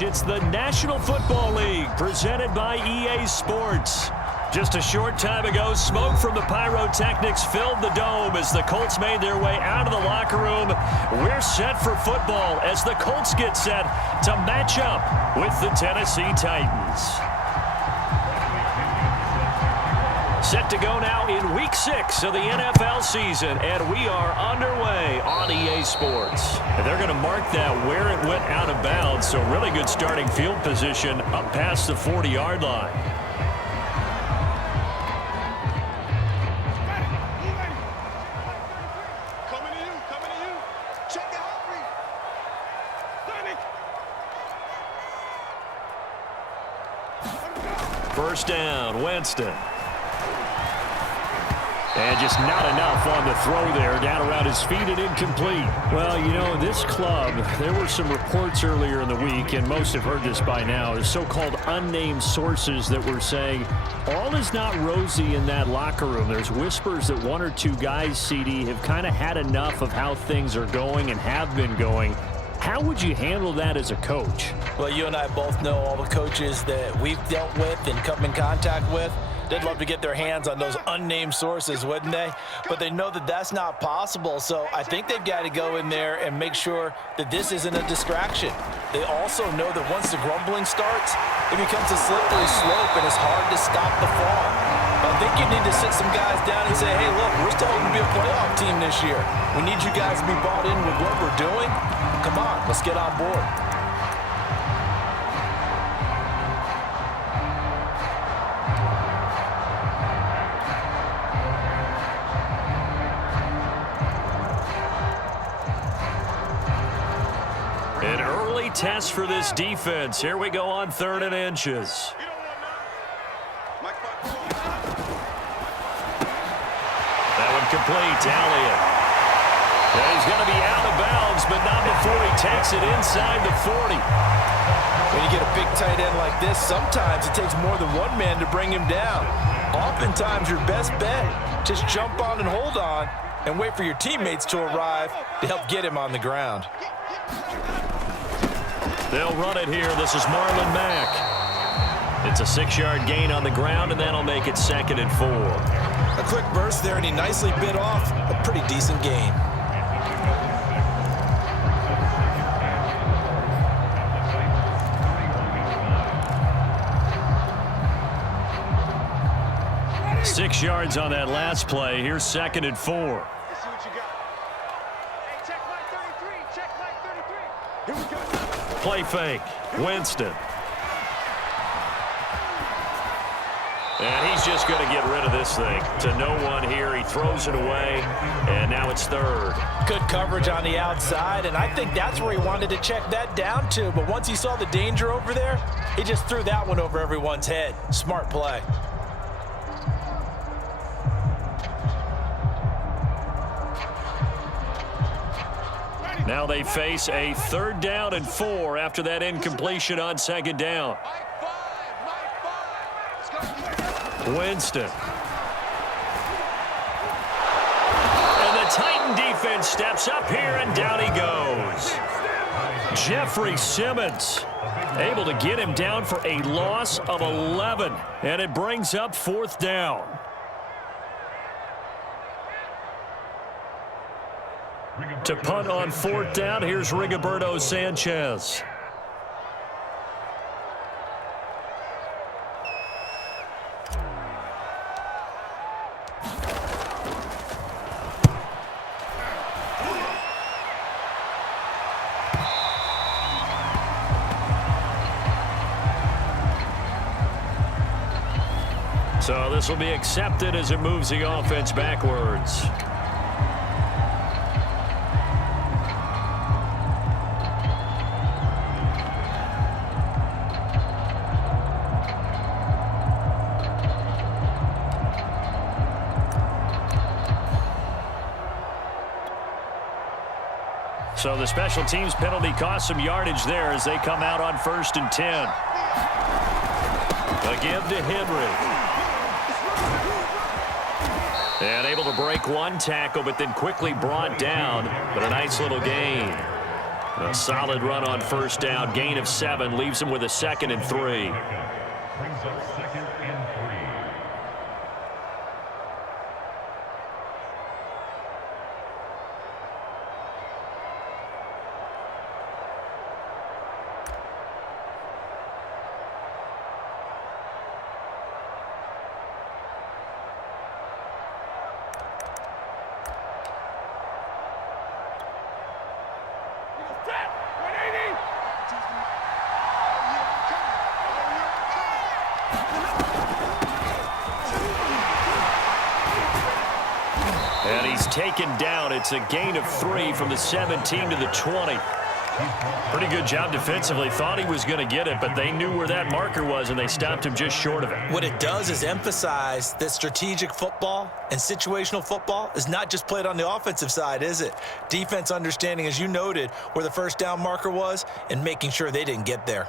It's the National Football League presented by EA Sports. Just a short time ago, smoke from the pyrotechnics filled the dome as the Colts made their way out of the locker room. We're set for football as the Colts get set to match up with the Tennessee Titans. Set to go now in Week 6 of the NFL season, and we are underway on EA Sports. And they're going to mark that where it went out of bounds, so really good starting field position up past the 40-yard line. First down, Winston. And just not enough on the throw there, down around his feet and incomplete. Well, you know, this club, there were some reports earlier in the week, and most have heard this by now, the so-called unnamed sources that were saying all is not rosy in that locker room. There's whispers that one or two guys, CD, have kind of had enough of how things are going and have been going. How would you handle that as a coach? Well, you and I both know all the coaches that we've dealt with and come in contact with. They'd love to get their hands on those unnamed sources, wouldn't they? But they know that that's not possible, so I think they've got to go in there and make sure that this isn't a distraction. They also know that once the grumbling starts, it becomes a slippery slope and it's hard to stop the fall. But I think you need to sit some guys down and say, hey, look, we're still going to be a playoff team this year. We need you guys to be bought in with what we're doing. Come on, let's get on board. An early test for this defense. Here we go on 3rd and inches. That one complete to Elliott. And he's going to be out of bounds, but not before he takes it inside the 40. When you get a big tight end like this, sometimes it takes more than one man to bring him down. Oftentimes, your best bet, just jump on and hold on and wait for your teammates to arrive to help get him on the ground. They'll run it here. This is Marlon Mack. It's a 6-yard gain on the ground, and that'll make it 2nd and 4. A quick burst there, and he nicely bit off a pretty decent gain. Six yards on that last play. Here's 2nd and 4. Play fake. Winston. And he's just going to get rid of this thing. To no one here. He throws it away. And now it's 3rd. Good coverage on the outside. And I think that's where he wanted to check that down to. But once he saw the danger over there, he just threw that one over everyone's head. Smart play. Now they face a 3rd down and 4 after that incompletion on 2nd down. Winston. And the Titan defense steps up here, and down he goes. Jeffrey Simmons able to get him down for a loss of 11, and it brings up 4th down. To punt on 4th down, here's Rigoberto Sanchez. So this will be accepted as it moves the offense backwards. So the special teams penalty cost some yardage there as they come out on 1st and 10. A give to Henry. And able to break one tackle, but then quickly brought down. But a nice little gain. A solid run on first down. Gain of 7 leaves him with a 2nd and 3. Brings up 2nd and 3. And he's taken down. It's a gain of 3 from the 17 to the 20. Pretty good job defensively. Thought he was going to get it, but they knew where that marker was, and they stopped him just short of it. What it does is emphasize that strategic football and situational football is not just played on the offensive side, is it? Defense understanding, as you noted, where the first down marker was and making sure they didn't get there.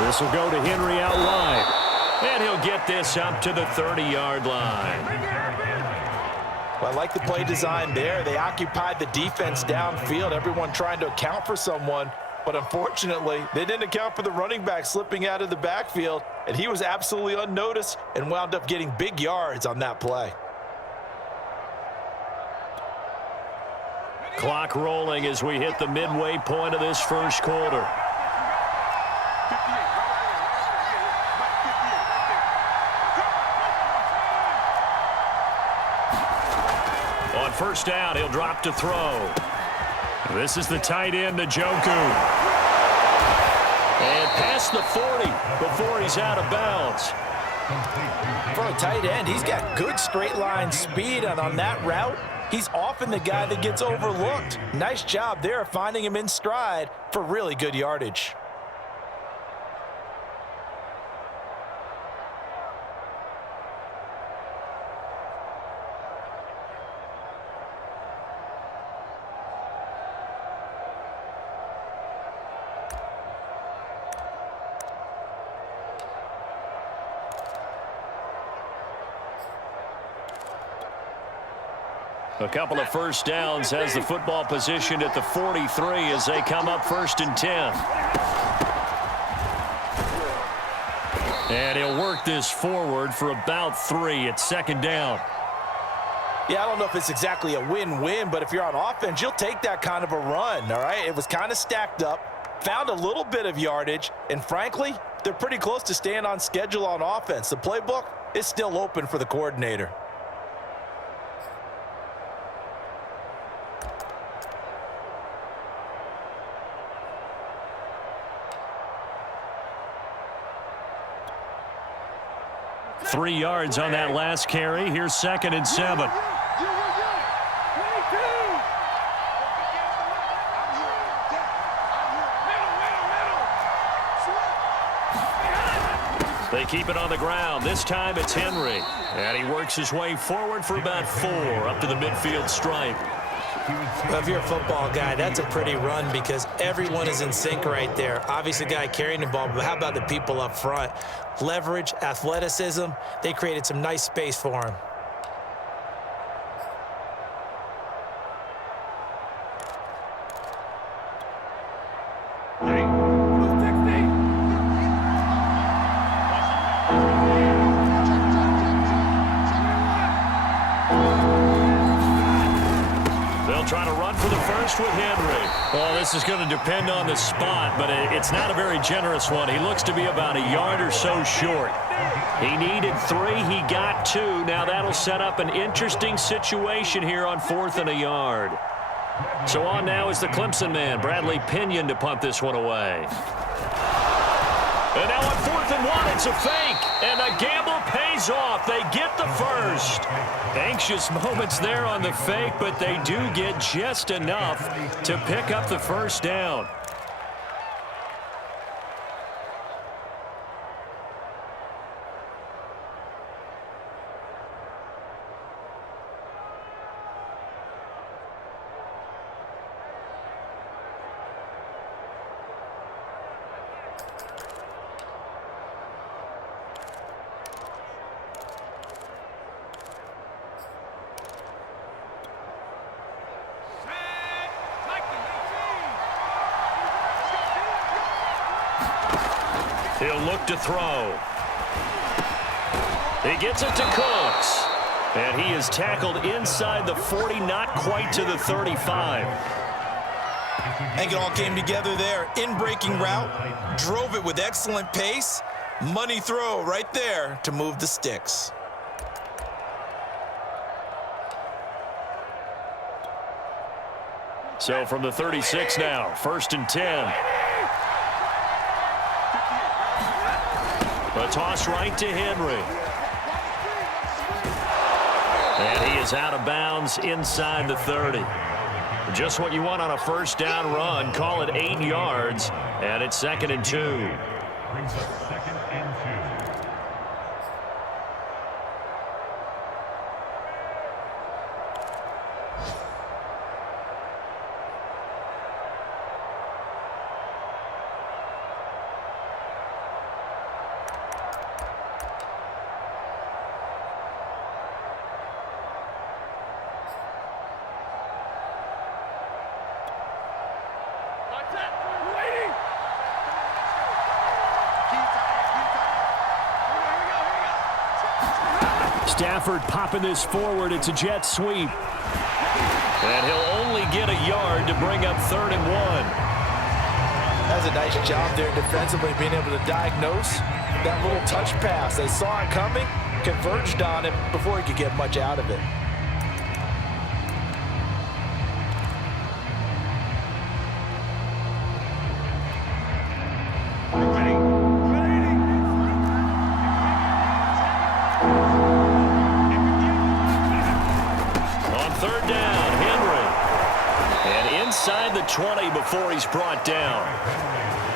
This will go to Henry out wide. And he'll get this up to the 30-yard line. Well, I like the play design there. They occupied the defense downfield, everyone trying to account for someone. But unfortunately, they didn't account for the running back slipping out of the backfield, and he was absolutely unnoticed and wound up getting big yards on that play. Clock rolling as we hit the midway point of this first quarter. On first down, he'll drop to throw. This is the tight end, Njoku. And past the 40 before he's out of bounds. For a tight end, he's got good straight line speed, and on that route, he's often the guy that gets overlooked. Nice job there finding him in stride for really good yardage. A couple of first downs has the football positioned at the 43 as they come up 1st and 10. And he'll work this forward for about 3 at 2nd down. Yeah, I don't know if it's exactly a win-win, but if you're on offense, you'll take that kind of a run, all right? It was kind of stacked up, found a little bit of yardage, and frankly, they're pretty close to staying on schedule on offense. The playbook is still open for the coordinator. Three yards on that last carry. Here's 2nd and 7. They keep it on the ground. This time it's Henry. And he works his way forward for about 4 up to the midfield stripe. Well, if you're a football guy, that's a pretty run because everyone is in sync right there. Obviously, the guy carrying the ball, but how about the people up front? Leverage, athleticism, they created some nice space for him. Trying to run for the first with Henry. Well, this is going to depend on the spot, but it's not a very generous one. He looks to be about a yard or so short. He needed 3. He got 2. Now that'll set up an interesting situation here on 4th and a yard. So on now is the Clemson man, Bradley Pinion, to punt this one away. And now on 4th and 1, it's a fake. And the gamble pays off. They get the first. Anxious moments there on the fake, but they do get just enough to pick up the first down. He'll look to throw. He gets it to Cooks. And he is tackled inside the 40, not quite to the 35. I think it all came together there. In-breaking route, drove it with excellent pace. Money throw right there to move the sticks. So from the 36 now, 1st and 10. A toss right to Henry. And he is out of bounds inside the 30. Just what you want on a first down run. Call it 8 yards, and it's 2nd and 2. Brings up 2nd and 2. Stafford popping this forward. It's a jet sweep. And he'll only get a yard to bring up 3rd and 1. That's a nice job there defensively, being able to diagnose that little touch pass. They saw it coming, converged on it before he could get much out of it. Inside the 20 before he's brought down.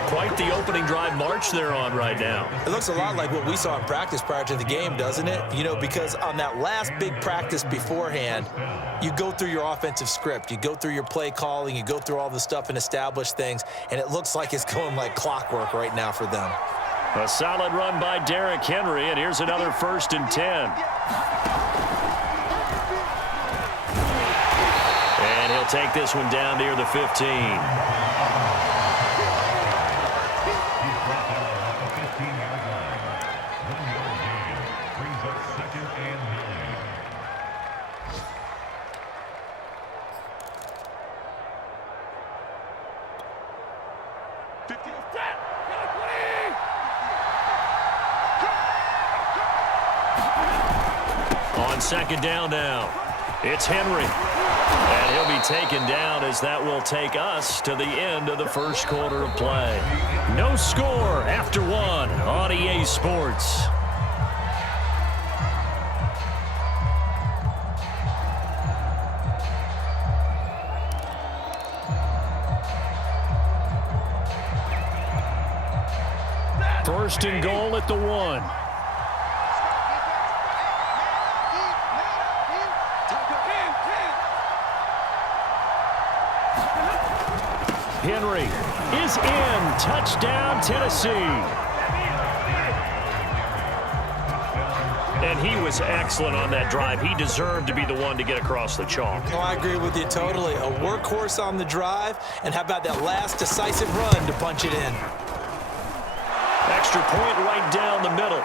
Quite the opening drive march they're on right now. It looks a lot like what we saw in practice prior to the game, doesn't it? You know, because on that last big practice beforehand, you go through your offensive script. You go through your play calling. You go through all the stuff and establish things. And it looks like it's going like clockwork right now for them. A solid run by Derrick Henry, and here's another 1st and 10. And he'll take this one down near the 15. On 2nd down now, it's Henry. And he'll be taken down as that will take us to the end of the 1st quarter of play. No score after 1 on EA Sports. First and goal at the 1. Henry is in. Touchdown, Tennessee. And he was excellent on that drive. He deserved to be the one to get across the chalk. Oh, I agree with you totally. A workhorse on the drive. And how about that last decisive run to punch it in? Extra point right down the middle.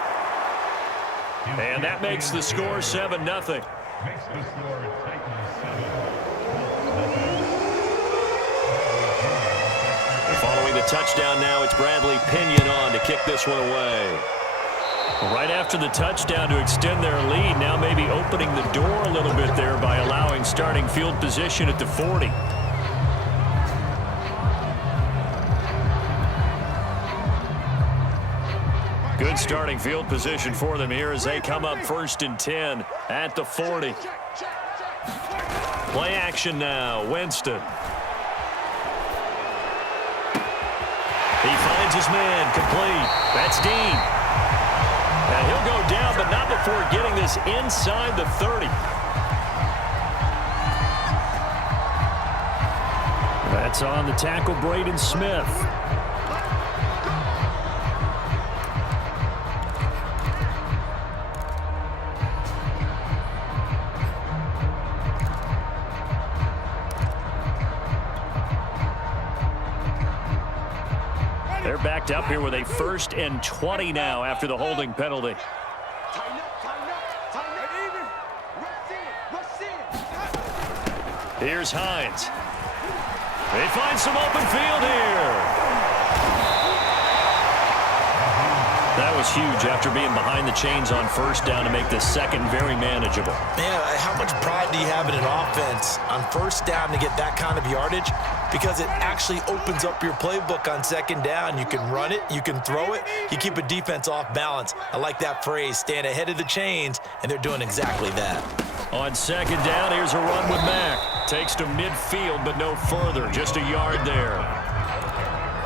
And that makes the score 7-0. Makes the score Titans 7. Following the touchdown now, it's Bradley Pinion on to kick this one away. Right after the touchdown to extend their lead, now maybe opening the door a little bit there by allowing starting field position at the 40. Good starting field position for them here as they come up 1st and 10 at the 40. Play action now, Winston. He finds his man, complete. That's Dean. And he'll go down, but not before getting this inside the 30. That's on the tackle, Braden Smith. They're back backed up here with a 1st and 20 now after the holding penalty. Here's Hines. They find some open field here. That was huge after being behind the chains on 1st down to make the 2nd very manageable. Man, how much pride do you have in an offense on 1st down to get that kind of yardage? Because it actually opens up your playbook on 2nd down. You can run it, you can throw it, you keep a defense off balance. I like that phrase, stand ahead of the chains, and they're doing exactly that. On 2nd down, here's a run with Mack. Takes to midfield, but no further, just a yard there.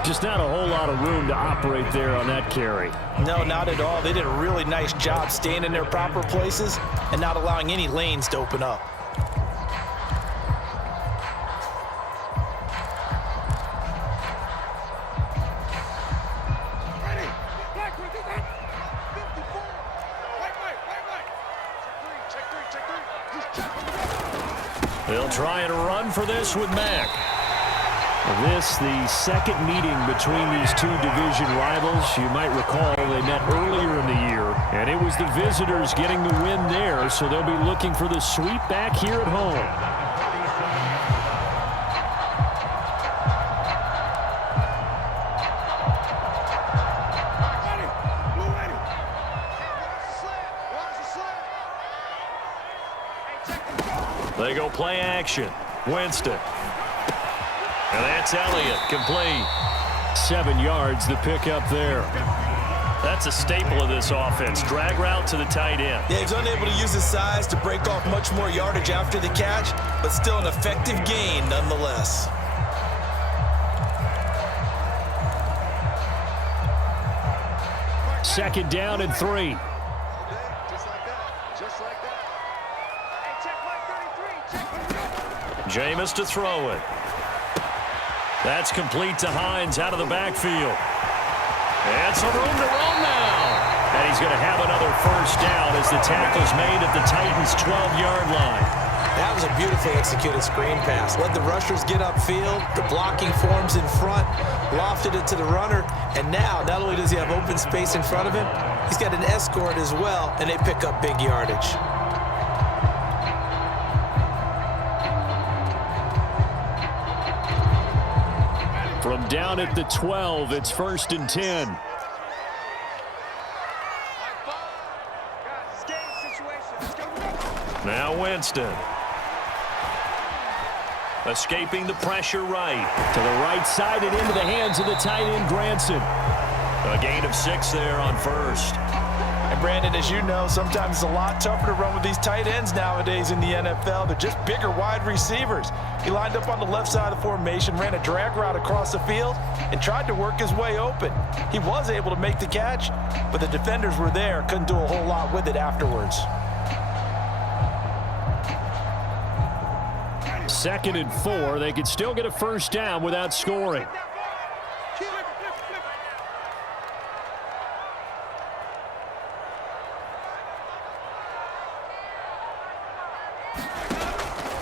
Just not a whole lot of room to operate there on that carry. No, not at all. They did a really nice job staying in their proper places and not allowing any lanes to open up. They'll try and run for this with Mack. This, the 2nd meeting between these two division rivals. You might recall they met earlier in the year, and it was the visitors getting the win there, so they'll be looking for the sweep back here at home. They go play action. Winston. And that's Elliott, complete. 7 yards to pick up there. That's a staple of this offense. Drag route to the tight end. Yeah, he's unable to use his size to break off much more yardage after the catch, but still an effective gain nonetheless. Second down and 3. Jameis to throw it. That's complete to Hines out of the backfield. And some room to roam now. And he's going to have another 1st down as the tackle's made at the Titans' 12-yard line. That was a beautifully executed screen pass. Let the rushers get upfield. The blocking forms in front. Lofted it to the runner. And now, not only does he have open space in front of him, he's got an escort as well, and they pick up big yardage. From down at the 12, it's 1st and 10. Now Winston. Escaping the pressure right. To the right side and into the hands of the tight end, Granson. A gain of 6 there on 1st. And Brandon, as you know, sometimes it's a lot tougher to run with these tight ends nowadays in the NFL. They're just bigger wide receivers. He lined up on the left side of the formation, ran a drag route across the field, and tried to work his way open. He was able to make the catch, but the defenders were there, couldn't do a whole lot with it afterwards. 2nd and 4. They could still get a 1st down without scoring.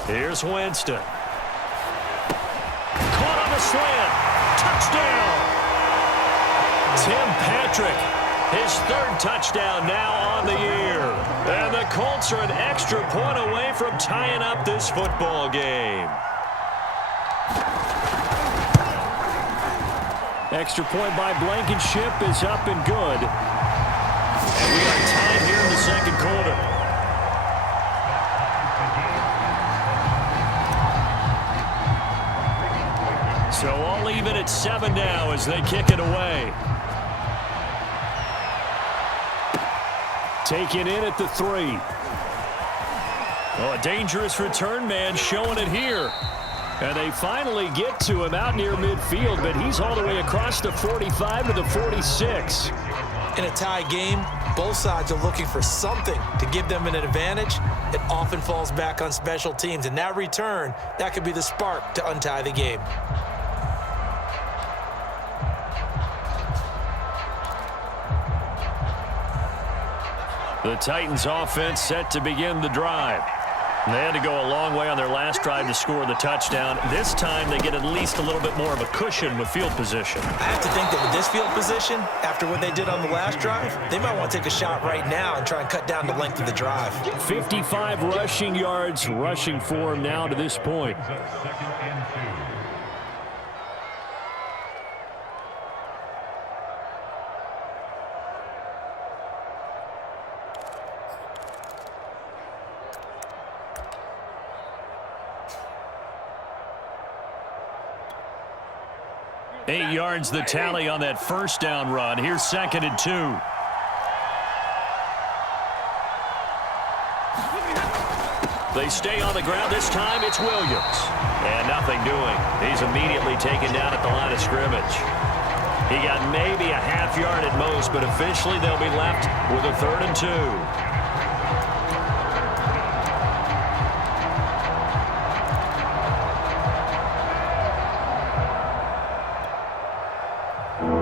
Here's Winston. Caught on the slant. Touchdown. Tim Patrick, his 3rd touchdown now on the year. And the Colts are an extra point away from tying up this football game. Extra point by Blankenship is up and good. And we are tied here in the 2nd quarter. So all even at 7 now as they kick it away. Taken in at the 3. Oh, a dangerous return man showing it here. And they finally get to him out near midfield, but he's all the way across the 45 to the 46. In a tie game, both sides are looking for something to give them an advantage. It often falls back on special teams, and that return, that could be the spark to untie the game. The Titans offense set to begin the drive. They had to go a long way on their last drive to score the touchdown. This time they get at least a little bit more of a cushion with field position. I have to think that with this field position, after what they did on the last drive, they might want to take a shot right now and try and cut down the length of the drive. 55 rushing yards rushing for him now to this point. Second and 2. 8 yards the tally on that first down run. Here's 2nd and 2. They stay on the ground. This time it's Williams. And nothing doing. He's immediately taken down at the line of scrimmage. He got maybe a half yard at most, but officially they'll be left with a 3rd and 2.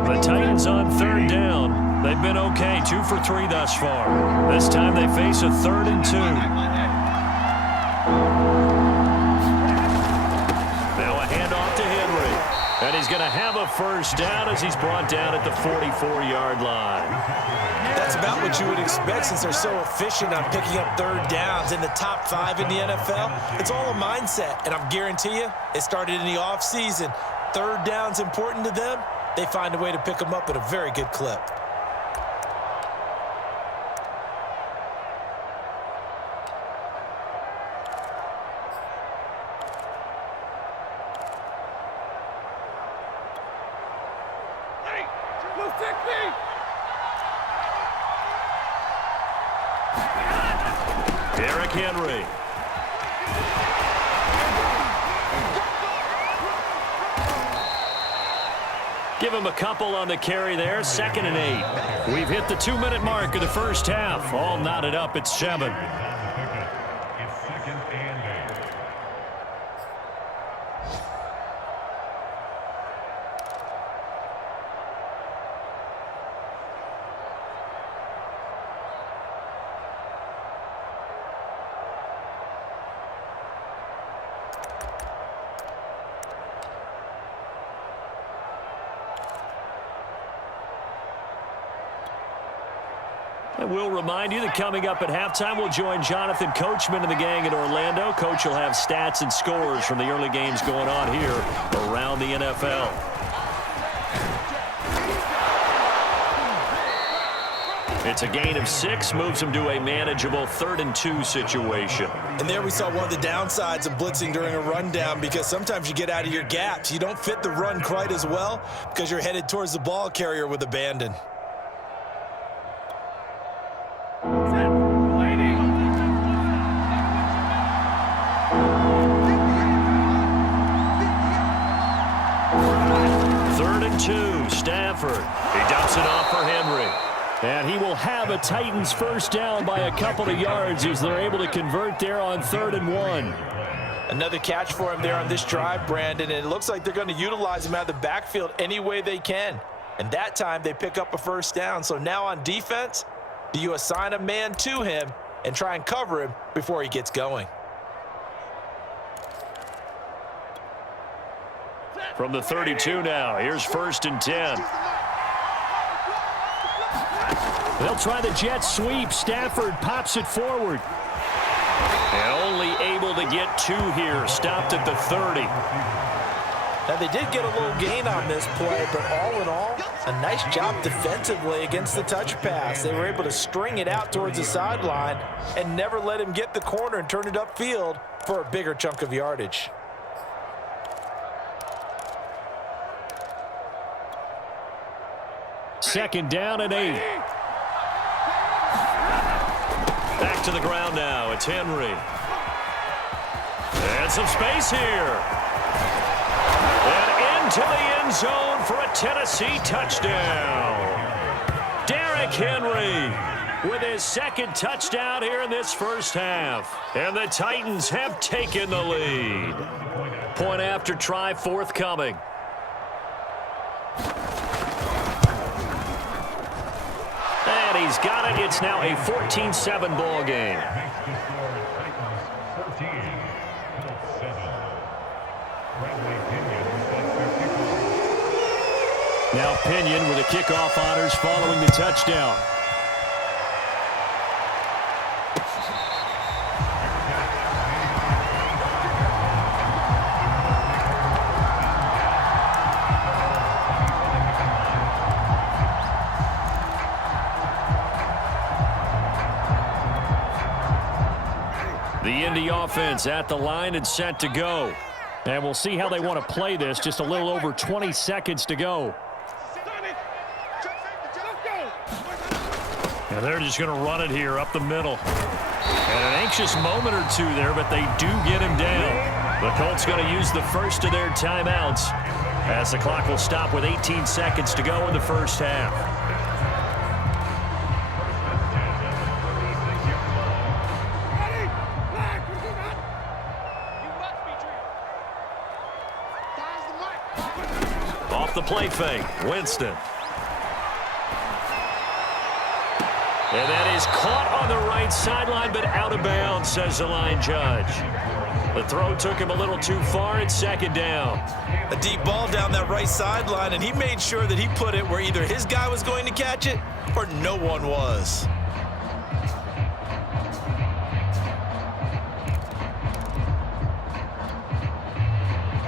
The Titans on 3rd down. They've been okay, 2 for 3 thus far. This time they face a 3rd and 2. Now a handoff to Henry. And he's going to have a first down as he's brought down at the 44-yard line. That's about what you would expect since they're so efficient on picking up 3rd downs in the top 5 in the NFL. It's all a mindset, and I guarantee you it started in the offseason. 3rd down's important to them. They find a way to pick them up at a very good clip. Derrick Henry. Give him a couple on the carry there. 2nd and 8. We've hit the 2-minute mark of the first half. All knotted up at 7. It's 2nd and 8. And we'll remind you that coming up at halftime, we'll join Jonathan Coachman and the gang in Orlando. Coach will have stats and scores from the early games going on here around the NFL. It's a gain of 6, moves him to a manageable 3rd and 2 situation. And there we saw one of the downsides of blitzing during a rundown, because sometimes you get out of your gaps. You don't fit the run quite as well because you're headed towards the ball carrier with abandon. Stafford. He dumps it off for Henry. And he will have a Titans first down by a couple of yards as they're able to convert there on 3rd and 1. Another catch for him there on this drive, Brandon, and it looks like they're going to utilize him out of the backfield any way they can. And that time they pick up a first down. So now on defense, do you assign a man to him and try and cover him before he gets going? From the 32 now, here's 1st and 10. They'll try the jet sweep. Stafford pops it forward. And only able to get 2 here. Stopped at the 30. Now, they did get a little gain on this play, but all in all, a nice job defensively against the touch pass. They were able to string it out towards the sideline and never let him get the corner and turn it upfield for a bigger chunk of yardage. Second down and 8. Back to the ground now. It's Henry. And some space here. And into the end zone for a Tennessee touchdown. Derrick Henry with his 2nd touchdown here in this first half. And the Titans have taken the lead. Point after try forthcoming. And he's got it. It's now a 14-7 ball game. Now Pinion with the kickoff honors following the touchdown. The Indy offense at the line and set to go. And we'll see how they want to play this. Just a little over 20 seconds to go. And they're just going to run it here up the middle. And an anxious moment or two there, but they do get him down. The Colts going to use the first of their timeouts as the clock will stop with 18 seconds to go in the first half. Off the play fake, Winston. And that is caught on the right sideline, but out of bounds, says the line judge. The throw took him a little too far. It's second down. A deep ball down that right sideline, and he made sure that he put it where either his guy was going to catch it or no one was.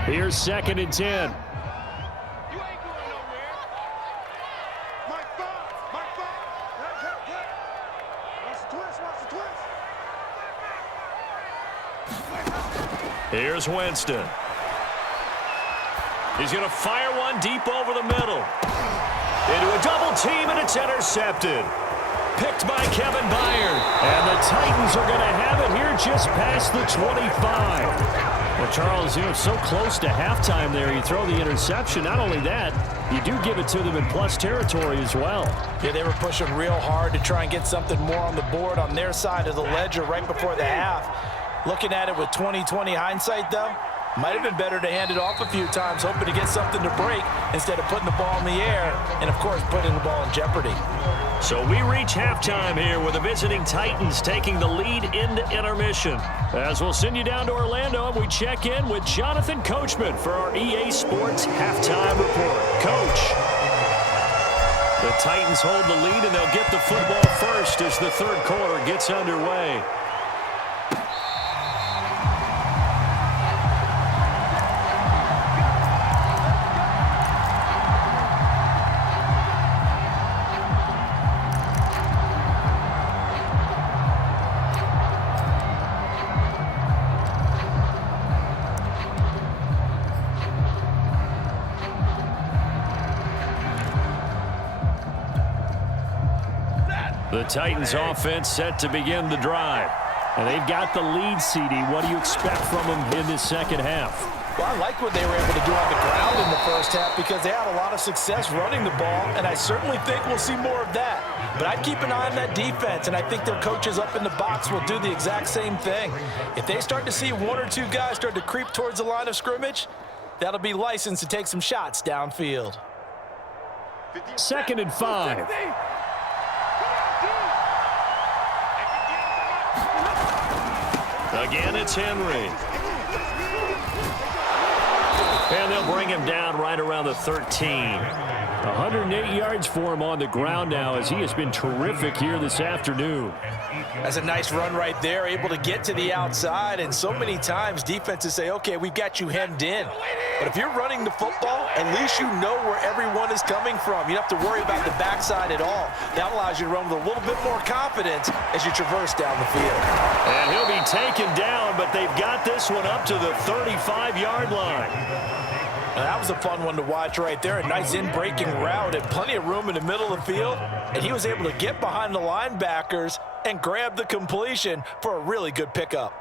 Here's 2nd and 10. Here's Winston. He's going to fire one deep over the middle. Into a double team, and it's intercepted. Picked by Kevin Byard. And the Titans are going to have it here just past the 25. Well, Charles, you know, so close to halftime there. You throw the interception. Not only that, you do give it to them in plus territory as well. Yeah, they were pushing real hard to try and get something more on the board on their side of the ledger right before the half. Looking at it with 20/20 hindsight, though, might have been better to hand it off a few times, hoping to get something to break instead of putting the ball in the air and, of course, putting the ball in jeopardy. So we reach halftime here with the visiting Titans taking the lead into intermission. As we'll send you down to Orlando, and we check in with Jonathan Coachman for our EA Sports Halftime Report. Coach. The Titans hold the lead, and they'll get the football first as the third quarter gets underway. The Titans offense set to begin the drive. And they've got the lead, CD. What do you expect from them in this second half? Well, I like what they were able to do on the ground in the first half because they had a lot of success running the ball, and I certainly think we'll see more of that. But I'd keep an eye on that defense, and I think their coaches up in the box will do the exact same thing. If they start to see one or two guys start to creep towards the line of scrimmage, that'll be licensed to take some shots downfield. 2nd and 5. Again, it's Henry. And they'll bring him down right around the 13. 108 yards for him on the ground now as he has been terrific here this afternoon. That's a nice run right there, able to get to the outside. And so many times defenses say, okay, we've got you hemmed in. But if you're running the football, at least you know where everyone is coming from. You don't have to worry about the backside at all. That allows you to run with a little bit more confidence as you traverse down the field. And he'll be taken down, but they've got this one up to the 35-yard line. And that was a fun one to watch right there. A nice in-breaking route and plenty of room in the middle of the field. And he was able to get behind the linebackers and grab the completion for a really good pickup.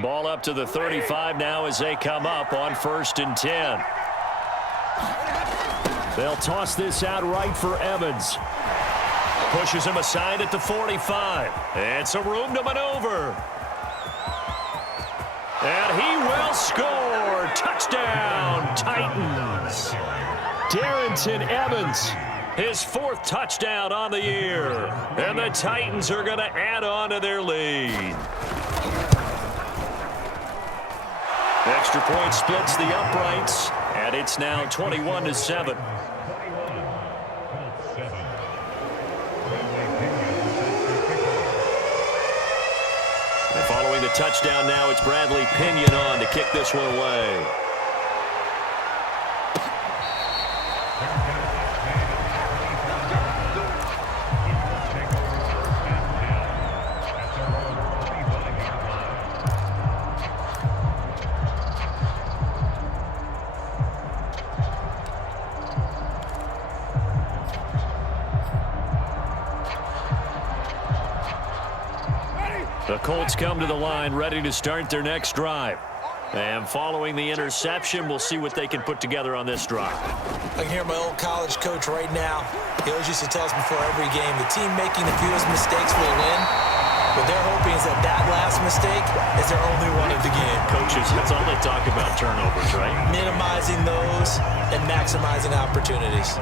Ball up to the 35 now as they come up on 1st and 10. They'll toss this out right for Evans. Pushes him aside at the 45. And some room to maneuver. And he will score. Touchdown, Titans. Darrington Evans, his 4th touchdown on the year. And the Titans are going to add on to their lead. Extra point splits the uprights, and it's now 21-7. And following the touchdown now, it's Bradley Pinion on to kick this one away. The Colts come to the line ready to start their next drive. And following the interception, we'll see what they can put together on this drive. I can hear my old college coach right now. He always used to tell us before every game, the team making the fewest mistakes will win. What they're hoping is that that last mistake is their only one of the game. Coaches, that's all they talk about, turnovers, right? Minimizing those and maximizing opportunities.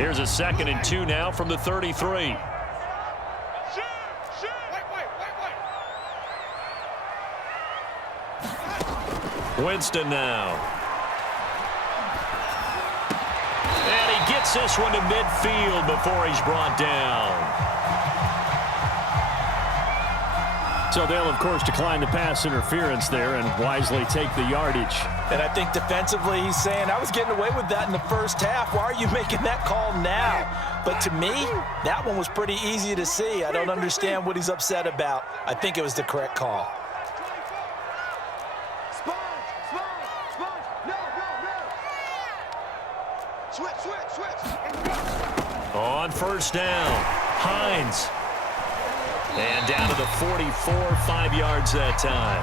Here's a 2nd and 2 now from the 33. Winston now. And he gets this one to midfield before he's brought down. So they'll, of course, decline the pass interference there and wisely take the yardage. And I think defensively he's saying, I was getting away with that in the first half. Why are you making that call now? But to me, that one was pretty easy to see. I don't understand what he's upset about. I think it was the correct call. On first down, Hines. And down to the 44, 5 yards that time.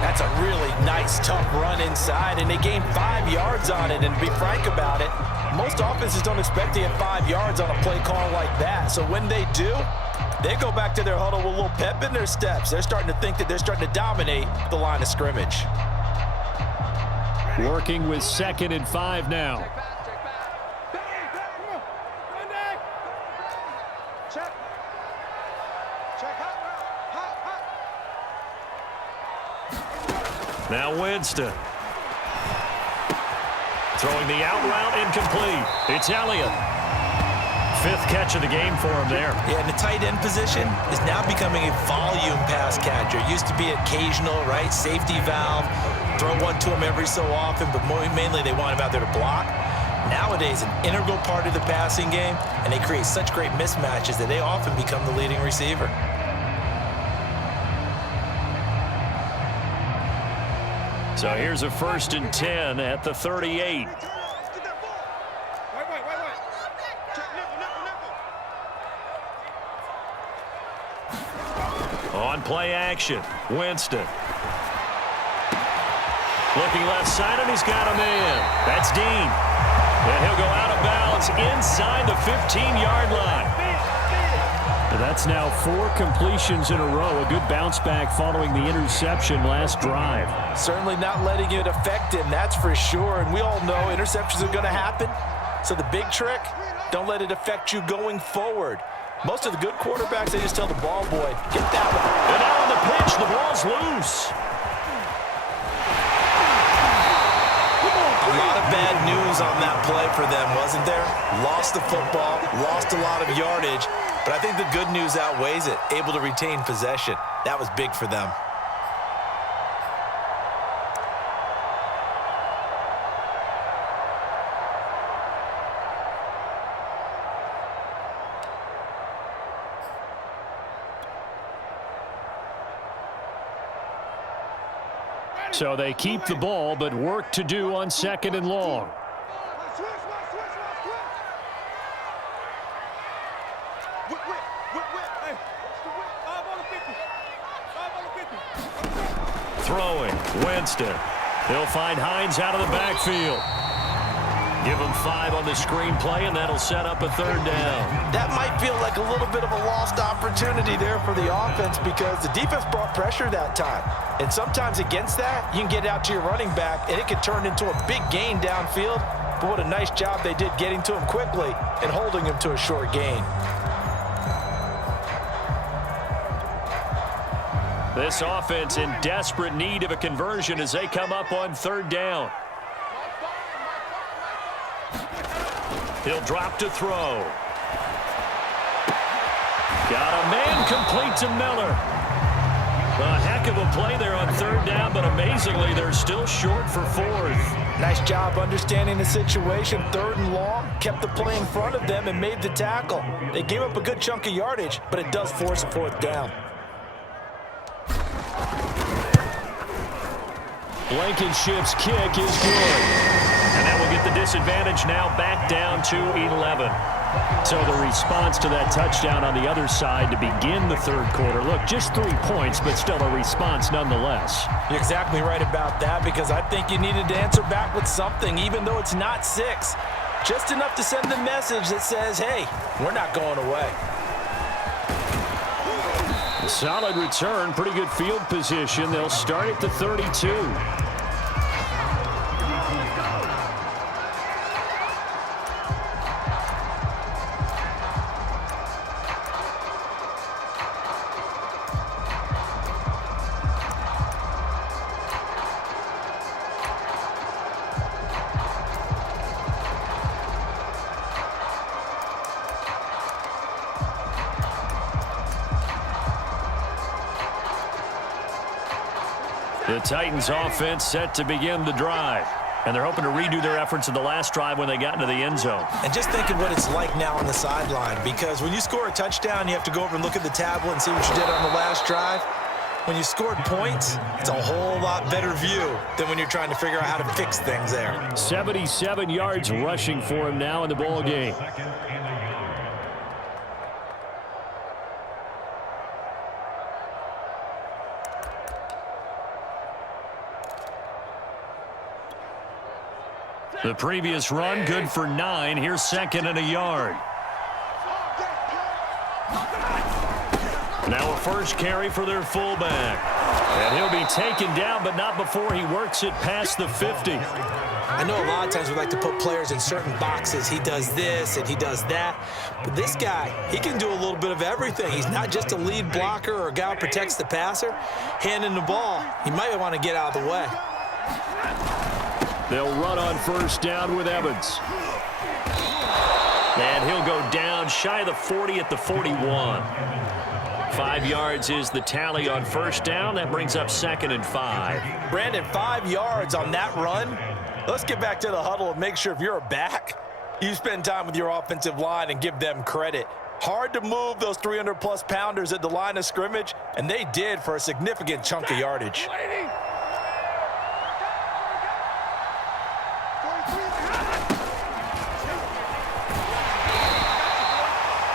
That's a really nice, tough run inside, and they gained 5 yards on it. And to be frank about it, most offenses don't expect to get 5 yards on a play call like that. So when they do, they go back to their huddle with a little pep in their steps. They're starting to think that they're starting to dominate the line of scrimmage. Working with 2nd and 5 now. Now Winston. Throwing the out route incomplete. It's Elliott. 5th catch of the game for him there. Yeah, and the tight end position is now becoming a volume pass catcher. It used to be occasional, right? Safety valve. Throw one to him every so often, but mainly they want him out there to block. Nowadays, an integral part of the passing game, and they create such great mismatches that they often become the leading receiver. So here's a 1st and 10 at the 38. On play action, Winston. Looking left side, and he's got a man. That's Dean. And he'll go out of bounds inside the 15-yard line. That's now 4 completions in a row. A good bounce back following the interception last drive. Certainly not letting it affect him, that's for sure. And we all know interceptions are going to happen. So the big trick, don't let it affect you going forward. Most of the good quarterbacks, they just tell the ball boy, get that one. And now on the pitch, the ball's loose. A lot of bad news on that play for them, wasn't there? Lost the football, lost a lot of yardage. But I think the good news outweighs it. Able to retain possession. That was big for them. So they keep the ball, but work to do on 2nd and long. Throwing, Winston. He'll find Hines out of the backfield. Give them 5 on the screenplay, and that'll set up a 3rd down. That might feel like a little bit of a lost opportunity there for the offense because the defense brought pressure that time. And sometimes against that, you can get out to your running back, and it can turn into a big gain downfield. But what a nice job they did getting to him quickly and holding him to a short gain. This offense in desperate need of a conversion as they come up on 3rd down. He'll drop to throw. Got a man complete to Miller. A heck of a play there on 3rd down, but amazingly, they're still short for 4th. Nice job understanding the situation. 3rd and long, kept the play in front of them and made the tackle. They gave up a good chunk of yardage, but it does force a 4th down. Blankenship's kick is good. And that will get the disadvantage now back down to 11. So the response to that touchdown on the other side to begin the 3rd quarter. Look, just 3 points, but still a response nonetheless. You're exactly right about that because I think you needed to answer back with something, even though it's not 6. Just enough to send the message that says, hey, we're not going away. A solid return, pretty good field position. They'll start at the 32. The Titans offense set to begin the drive. And they're hoping to redo their efforts in the last drive when they got into the end zone. And just think of what it's like now on the sideline, because when you score a touchdown, you have to go over and look at the tablet and see what you did on the last drive. When you scored points, it's a whole lot better view than when you're trying to figure out how to fix things there. 77 yards rushing for him now in the ball game. The previous run, good for 9. Here's 2nd and a yard. Now a first carry for their fullback. And he'll be taken down, but not before he works it past the 50. I know a lot of times we like to put players in certain boxes. He does this and he does that. But this guy, he can do a little bit of everything. He's not just a lead blocker or a guy who protects the passer. Handing the ball, he might want to get out of the way. They'll run on first down with Evans. And he'll go down shy of the 40 at the 41. 5 yards is the tally on first down. That brings up 2nd and 5. Brandon, 5 yards on that run. Let's get back to the huddle and make sure if you're a back, you spend time with your offensive line and give them credit. Hard to move those 300-plus pounders at the line of scrimmage, and they did for a significant chunk of yardage.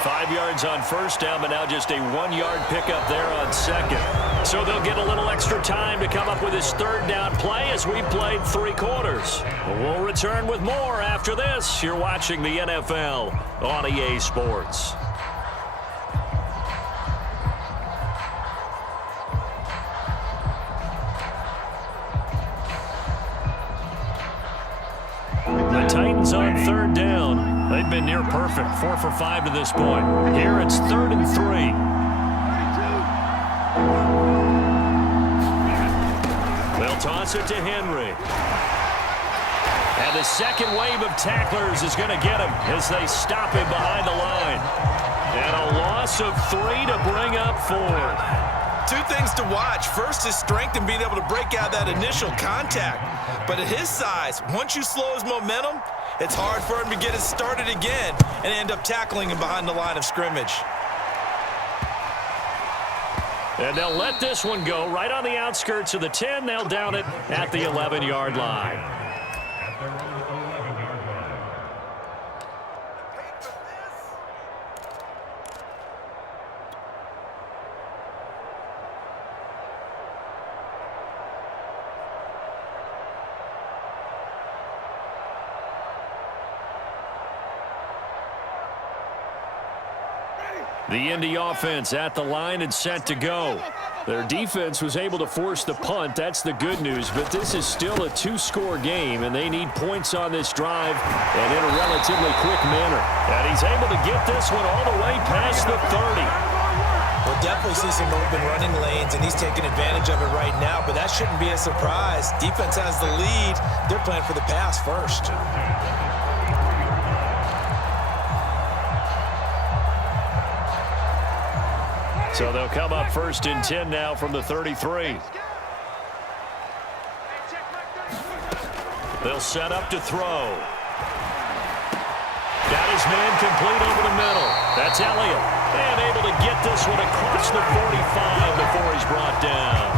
5 yards on first down, but now just a 1-yard pickup there on 2nd. So they'll get a little extra time to come up with his 3rd down play as we played 3 quarters. We'll return with more after this. You're watching the NFL on EA Sports. The Titans on 3rd down. They've been near perfect, 4 for 5 to this point. Here it's 3rd and 3. They'll toss it to Henry. And the second wave of tacklers is going to get him as they stop him behind the line. And a loss of 3 to bring up 4. 2 things to watch. First, his strength and being able to break out that initial contact. But at his size, once you slow his momentum, it's hard for him to get it started again and end up tackling him behind the line of scrimmage. And they'll let this one go right on the outskirts of the 10. They'll down it at the 11-yard line. The Indy offense at the line and set to go. Their defense was able to force the punt. That's the good news, but this is still a two-score game, and they need points on this drive and in a relatively quick manner. And he's able to get this one all the way past the 30. We'll definitely see some open running lanes, and he's taking advantage of it right now, but that shouldn't be a surprise. Defense has the lead. They're playing for the pass first. So they'll come up 1st and 10 now from the 33. They'll set up to throw. Got his man complete over the middle. That's Elliott. And able to get this one across the 45 before he's brought down.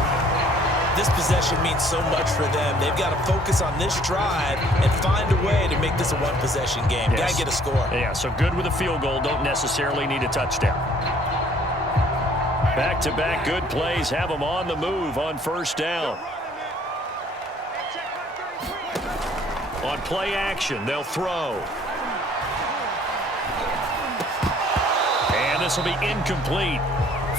This possession means so much for them. They've got to focus on this drive and find a way to make this a one-possession game. Yes. Got to get a score. Yeah, so good with a field goal. Don't necessarily need a touchdown. Back-to-back good plays have them on the move on 1st down. On play action, they'll throw. And this will be incomplete.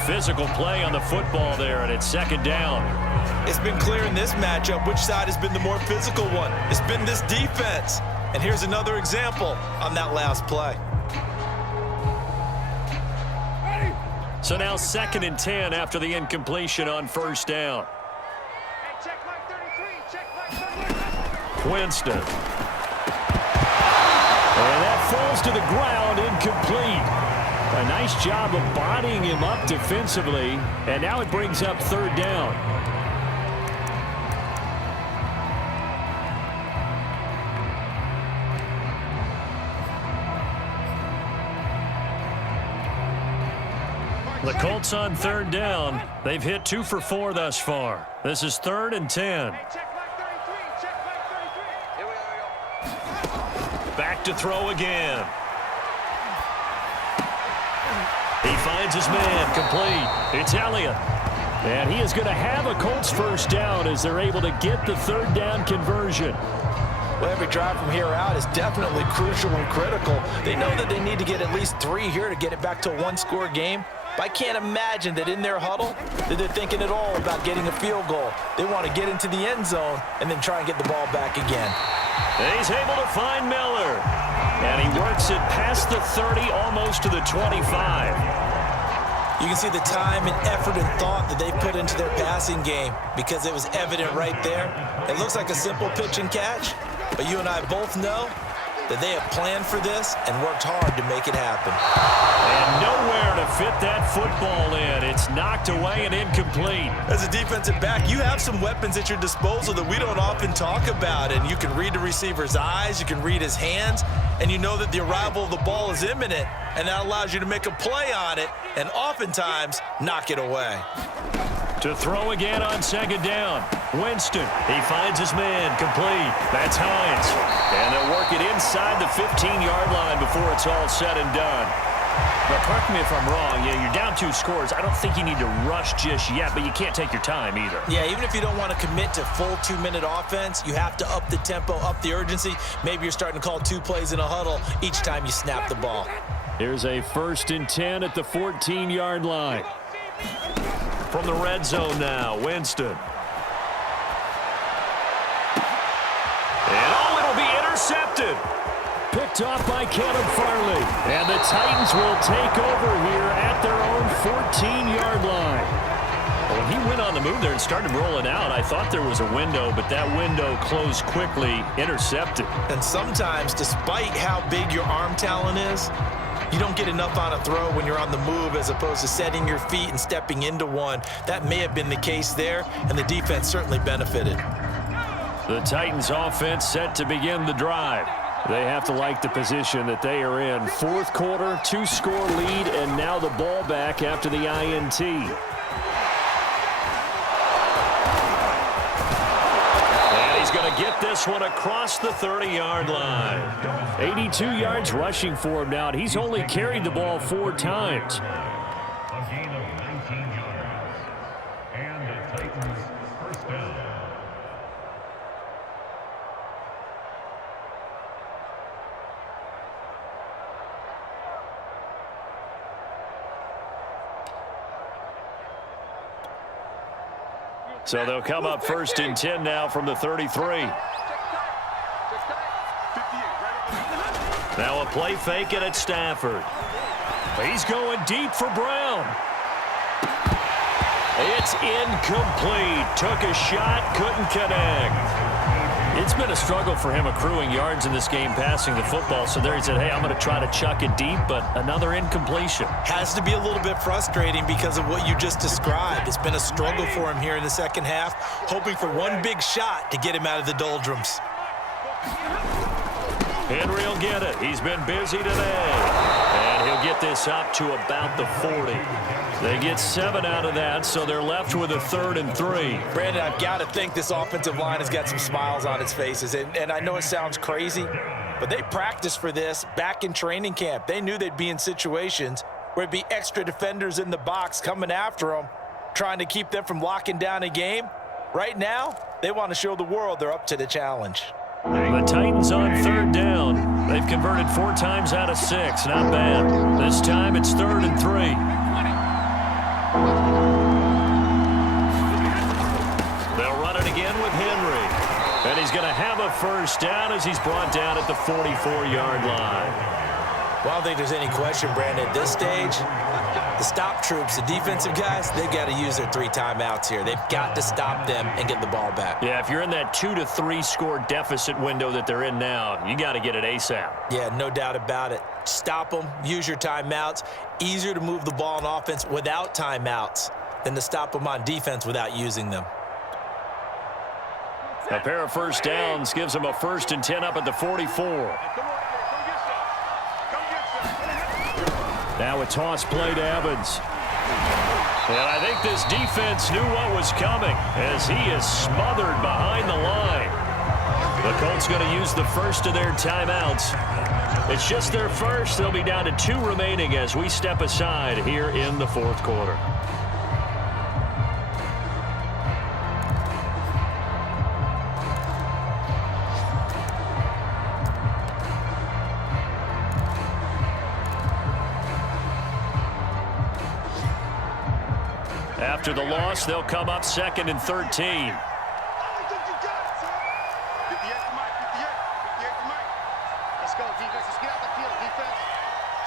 Physical play on the football there, and it's 2nd down. It's been clear in this matchup which side has been the more physical one. It's been this defense. And here's another example on that last play. So now 2nd and 10 after the incompletion on 1st down. Winston. And that falls to the ground, incomplete. A nice job of bodying him up defensively, and now it brings up 3rd down. The Colts on 3rd down. They've hit 2 for 4 thus far. This is 3rd and 10. Back to throw again. He finds his man complete. It's Elliott. And he is going to have a Colts 1st down as they're able to get the 3rd down conversion. Well, every drive from here out is definitely crucial and critical. They know that they need to get at least 3 here to get it back to a one-score game. But I can't imagine that in their huddle that they're thinking at all about getting a field goal. They want to get into the end zone and then try and get the ball back again. And he's able to find Miller. And he works it past the 30, almost to the 25. You can see the time and effort and thought that they put into their passing game because it was evident right there. It looks like a simple pitch and catch, but you and I both know that they have planned for this and worked hard to make it happen. And nowhere to fit that football in. It's knocked away and incomplete. As a defensive back, you have some weapons at your disposal that we don't often talk about, and you can read the receiver's eyes, you can read his hands, and you know that the arrival of the ball is imminent, and that allows you to make a play on it and oftentimes knock it away. To throw again on 2nd down. Winston, he finds his man complete. That's Hines. And they'll work it inside the 15-yard line before it's all said and done. But correct me if I'm wrong. Yeah, you're down 2 scores. I don't think you need to rush just yet, but you can't take your time either. Yeah, even if you don't want to commit to full 2-minute offense, you have to up the tempo, up the urgency. Maybe you're starting to call 2 plays in a huddle each time you snap the ball. Here's a 1st and 10 at the 14-yard line. From the red zone now, Winston. And it'll be intercepted. Picked off by Caleb Farley. And the Titans will take over here at their own 14-yard line. When he went on the move there and started rolling out, I thought there was a window, but that window closed quickly, intercepted. And sometimes, despite how big your arm talent is, you don't get enough on a throw when you're on the move as opposed to setting your feet and stepping into one. That may have been the case there, and the defense certainly benefited. The Titans offense set to begin the drive. They have to like the position that they are in. 4th quarter, 2-score lead, and now the ball back after the INT. And he's going to get this one across the 30-yard line. 82 yards rushing for him now, and he's only carried the ball 4 times. A gain of 19 yards. And the Titans 1st down. So they'll come up 1st and 10 now from the 33. Now a play fake it at Stafford. He's going deep for Brown. It's incomplete. Took a shot, couldn't connect. It's been a struggle for him accruing yards in this game passing the football. So there he said, hey, I'm going to try to chuck it deep, but another incompletion. Has to be a little bit frustrating because of what you just described. It's been a struggle for him here in the second half, hoping for one big shot to get him out of the doldrums. Henry will get it. He's been busy today. And he'll get this up to about the 40. They get 7 out of that, so they're left with a 3rd and 3. Brandon, I've got to think this offensive line has got some smiles on its faces. And I know it sounds crazy, but they practiced for this back in training camp. They knew they'd be in situations where it'd be extra defenders in the box coming after them, trying to keep them from locking down a game. Right now, they want to show the world they're up to the challenge. The Titans on 3rd down. They've converted 4 times out of 6. Not bad. This time it's 3rd and 3. They'll run it again with Henry. And he's going to have a 1st down as he's brought down at the 44-yard line. Well, I don't think there's any question, Brandon, at this stage, the stop troops, the defensive guys, they've got to use their 3 timeouts here. They've got to stop them and get the ball back. Yeah, if you're in that 2 to 3 score deficit window that they're in now, you got to get it ASAP. Yeah, no doubt about it. Stop them, use your timeouts. Easier to move the ball on offense without timeouts than to stop them on defense without using them. A pair of 1st downs gives them a 1st and 10 up at the 44. Now a toss play to Evans. And I think this defense knew what was coming as he is smothered behind the line. The Colts going to use the 1st of their timeouts. It's just their 1st. They'll be down to 2 remaining as we step aside here in the 4th quarter. After the loss, they'll come up 2nd and 13. Let's go, defense. Let's get out the field, defense.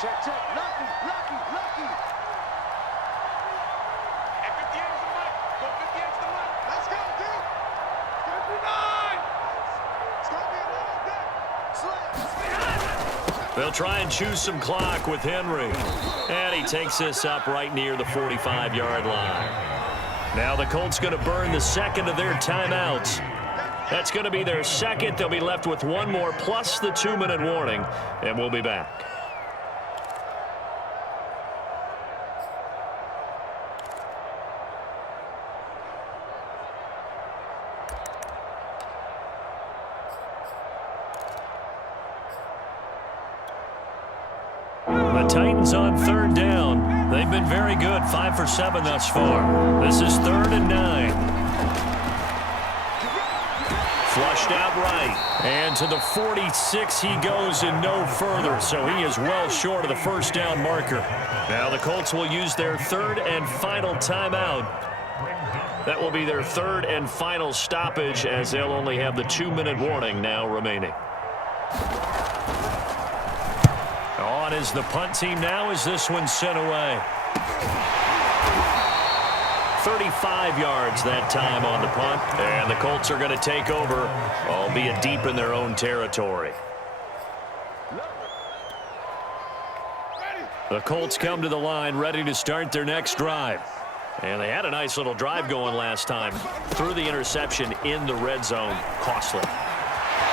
Check, check. Lucky. At 58 is the mic. Go 58 is the mic. Let's go, dude. 59. It's going to be a little bit. They'll try and choose some clock with Henry. And he takes this up right near the 45-yard line. Now the Colts going to burn the 2nd of their timeouts. That's going to be their 2nd. They'll be left with 1 more plus the 2-minute warning, and we'll be back. The Titans on 3rd down. They've been very good, 5 for 7 thus far. This is 3rd and 9. Flushed out right. And to the 46 he goes and no further. So he is well short of the 1st down marker. Now the Colts will use their 3rd and final timeout. That will be their 3rd and final stoppage as they'll only have the 2-minute warning now remaining. On is the punt team now as this one's sent away. 35 yards that time on the punt, and the Colts are going to take over, albeit deep in their own territory. The Colts come to the line ready to start their next drive. And they had a nice little drive going last time. Threw the interception in the red zone. Costly.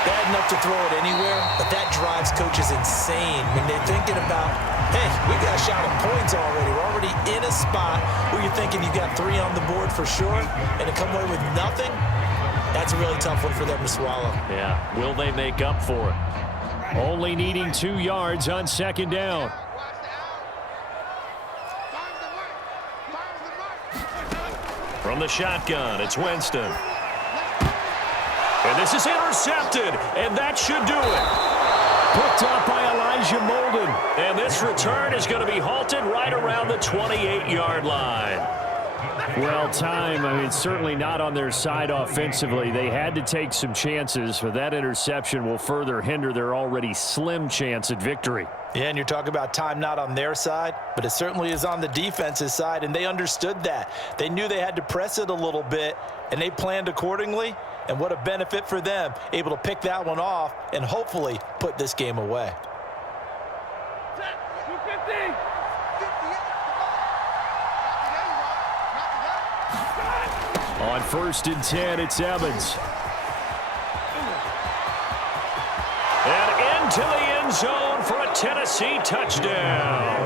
Bad enough to throw it anywhere, but that drives coaches insane when they're thinking about, hey, we got a shot at points already. We're already in a spot where you're thinking you got 3 on the board for sure, and to come away with nothing, that's a really tough one for them to swallow. Yeah, will they make up for it? Only needing 2 yards on 2nd down. From the shotgun, it's Winston. And this is intercepted, and that should do it. Picked up by Elijah Molden. And this return is going to be halted right around the 28-yard line. Well, time, I mean, certainly not on their side offensively. They had to take some chances, but that interception will further hinder their already slim chance at victory. Yeah, and you're talking about time not on their side, but it certainly is on the defense's side, and they understood that. They knew they had to press it a little bit, and they planned accordingly, and what a benefit for them, able to pick that one off and hopefully put this game away. On 1st and 10, it's Evans. And into the end zone for a Tennessee touchdown.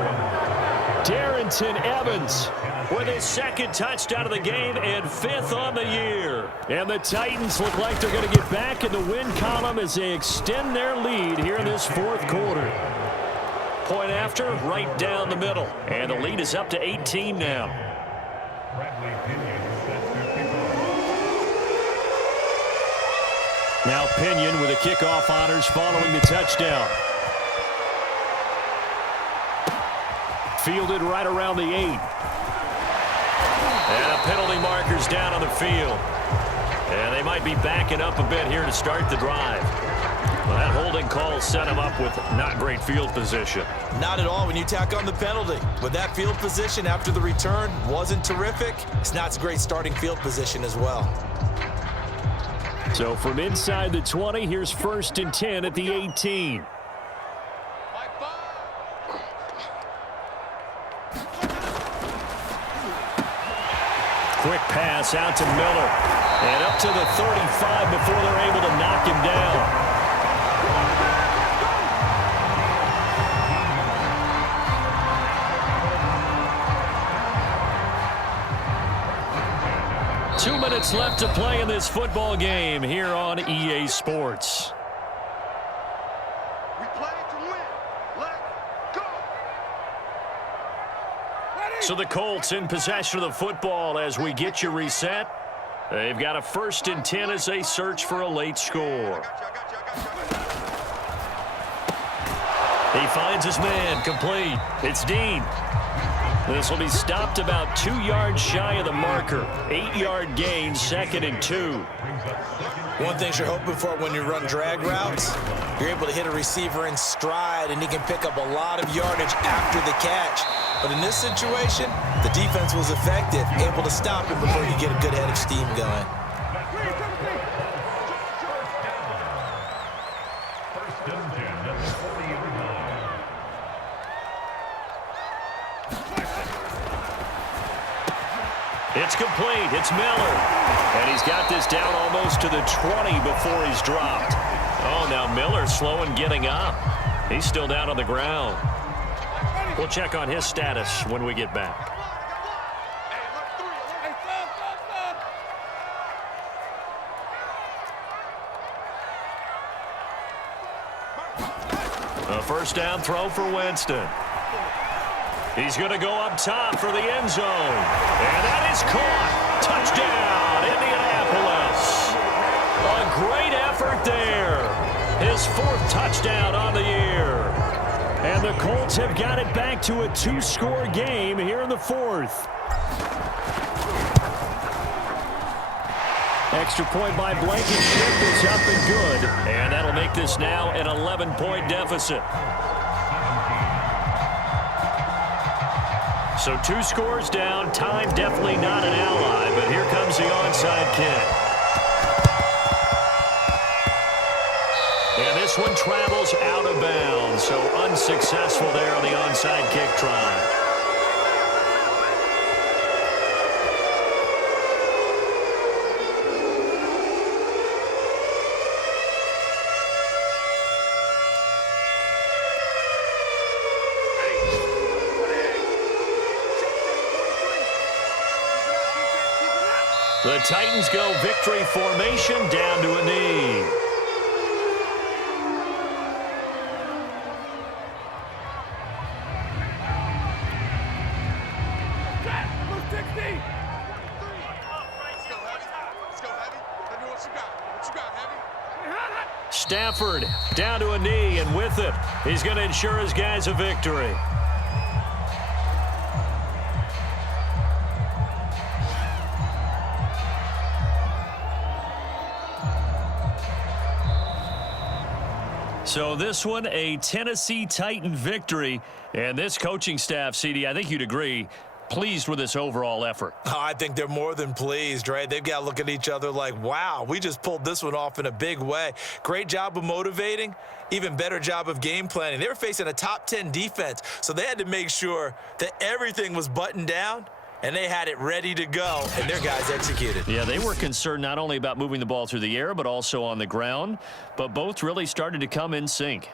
Darrington Evans with his 2nd touchdown of the game and 5th on the year. And the Titans look like they're going to get back in the win column as they extend their lead here in this 4th quarter. Point after, right down the middle. And the lead is up to 18 now. Now Pinion with the kickoff honors following the touchdown. Fielded right around the 8. And a penalty marker's down on the field. And they might be backing up a bit here to start the drive. Well, that holding call set him up with not great field position. Not at all when you tack on the penalty. But that field position after the return wasn't terrific. It's not a great starting field position as well. So from inside the 20, here's 1st and 10 at the 18. Quick pass out to Miller. And up to the 35 before they're able to knock him down. 2 minutes left to play in this football game here on EA Sports. We play to win. Let's go. So the Colts in possession of the football as we get you reset. They've got a 1st and 10 as they search for a late score. He finds his man, complete. It's Dean. This will be stopped about 2 yards shy of the marker. 8-yard gain, 2nd and 2. One thing you're hoping for when you run drag routes, you're able to hit a receiver in stride, and he can pick up a lot of yardage after the catch. But in this situation, the defense was effective, able to stop him before you get a good head of steam going. It's complete. It's Miller. And he's got this down almost to the 20 before he's dropped. Oh, now Miller slow in getting up. He's still down on the ground. We'll check on his status when we get back. A 1st down throw for Winston. He's going to go up top for the end zone. And that is caught. Touchdown, Indianapolis. A great effort there. His 4th touchdown on the year. And the Colts have got it back to a 2-score game here in the 4th. Extra point by Blankenship is up and good. And that'll make this now an 11-point deficit. So 2 scores down. Time definitely not an ally, but here comes the onside kick. And this one travels out of bounds, so unsuccessful there on the onside kick try. The Titans go victory formation down to a knee. Stafford down to a knee, and with it, he's going to ensure his guys a victory. So this one, a Tennessee Titan victory. And this coaching staff, CD, I think you'd agree, pleased with this overall effort. Oh, I think they're more than pleased, right? They've got to look at each other like, wow, we just pulled this one off in a big way. Great job of motivating, even better job of game planning. They were facing a top 10 defense, so they had to make sure that everything was buttoned down, and they had it ready to go, and their guys executed. Yeah, they were concerned not only about moving the ball through the air, but also on the ground, but both really started to come in sync.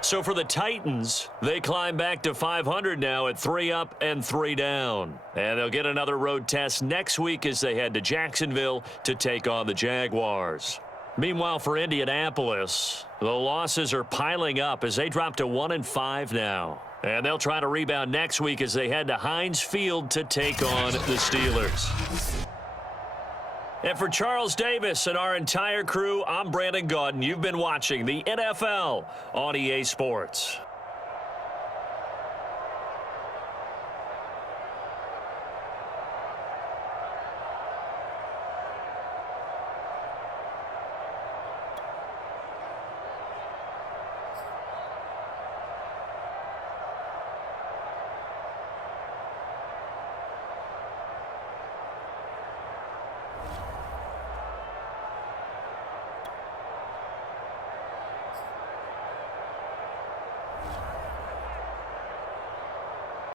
So for the Titans, they climb back to 500 now at 3 up and 3 down. And they'll get another road test next week as they head to Jacksonville to take on the Jaguars. Meanwhile, for Indianapolis, the losses are piling up as they drop to 1-5 now. And they'll try to rebound next week as they head to Heinz Field to take on the Steelers. And for Charles Davis and our entire crew, I'm Brandon Gaudin. You've been watching the NFL on EA Sports.